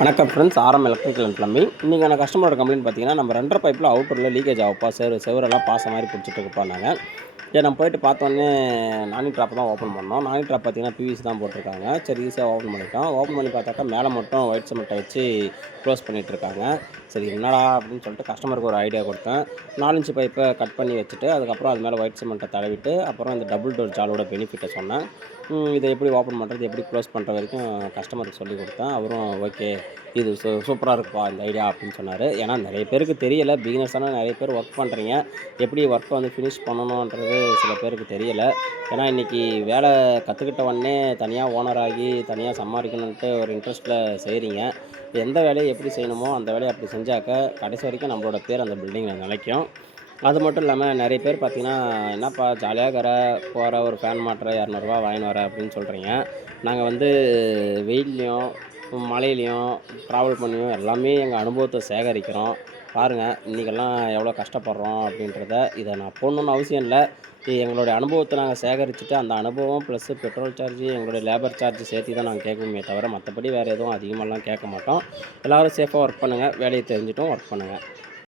வணக்கம் ஃப்ரெண்ட்ஸ், ஆரம் electrical and plumbing. இன்றைக்கான கஸ்டமரோட கம்ப்ளைண்ட் பார்த்தீங்கன்னா, நம்ம 2 1/2 பைப்பில் அவுட்டரில் லீக்கேஜ் ஆகுப்பா, செவுரெல்லாம் பாச மாதிரி பிடிச்சிட்டு இருக்குப்பான்னாங்க. சரி, நம்ம போயிட்டு பார்த்தோன்னே நானி ட்ராப் தான் ஓப்பன் பண்ணோம். நானி ட்ராப் பார்த்தீங்கன்னா பிவிசி தான் போட்டிருக்காங்க. சரி, ஈஸியாக ஓப்பன் பண்ணிட்டோம். ஓப்பன் பண்ணி பார்த்தாக்கா மேலே மட்டும் ஒயிட் சிமெண்ட்டை வச்சு க்ளோஸ் பண்ணிகிட்ருக்காங்க. சரி, என்னடா அப்படின்னு சொல்லிட்டு கஸ்டமருக்கு ஒரு ஐடியா கொடுத்தேன். 4 இன்ச்சு பைப்பை கட் பண்ணி வச்சுட்டு, அதுக்கப்புறம் அது மேலே ஒயிட் சிமெண்ட்டை தடவிட்டு, அப்புறம் இந்த டபுள் டோர் ஜாலோட பெனிஃபிட்டை சொன்னேன். இதை எப்படி ஓப்பன் பண்ணுறது, எப்படி க்ளோஸ் பண்ணுற வரைக்கும் கஸ்டமருக்கு சொல்லிக் கொடுத்தேன். அவரும் ஓகே, இது சூப்பராக இருக்குப்பா இந்த ஐடியா அப்படின்னு சொன்னார். ஏன்னா நிறைய பேருக்கு தெரியலை, பிகினர்ஸான நிறைய பேர் ஒர்க் பண்ணுறீங்க, எப்படி ஒர்க்கை வந்து ஃபினிஷ் பண்ணணுன்றது சில பேருக்கு தெரியலை. ஏன்னா இன்றைக்கி வேலை கற்றுக்கிட்ட உடனே தனியாக ஓனர் ஆகி தனியாக சம்பாதிக்கணுன்ட்டு ஒரு இன்ட்ரெஸ்ட்டில் செய்கிறீங்க. எந்த வேலையை எப்படி செய்யணுமோ அந்த வேலையை அப்படி செஞ்சாக்க கடைசி வரைக்கும் நம்மளோட பேர் அந்த பில்டிங்கில் நிலைக்கும். அது மட்டும் இல்லாமல் நிறைய பேர் பார்த்தீங்கன்னா, என்னப்பா ஜாலியாக இருக்கிற, போகிற ஒரு ஃபேன் மாட்டுற, ரூ. 200 வாங்கின்னு வர அப்படின்னு சொல்கிறீங்க. நாங்கள் வந்து வெயில்லையும் மழையிலையும் ட்ராவல் பண்ணியும் எல்லாமே எங்கள் அனுபவத்தை சேகரிக்கிறோம். பாருங்கள், இன்றைக்கெல்லாம் எவ்வளோ கஷ்டப்படுறோம் அப்படின்றத. இதை நான் போடணுன்னு அவசியம் இல்லை. எங்களுடைய அனுபவத்தை நாங்கள் சேகரிச்சுட்டு, அந்த அனுபவம் ப்ளஸ்ஸு பெட்ரோல் சார்ஜு, எங்களுடைய லேபர் சார்ஜ் சேர்த்து தான் நாங்கள் கேட்குமே தவிர, மற்றபடி வேறு எதுவும் அதிகமாகலாம் கேட்க மாட்டோம். எல்லோரும் சேஃபாக ஒர்க் பண்ணுங்கள். வேலையை தெரிஞ்சுட்டும் ஒர்க் பண்ணுங்கள்.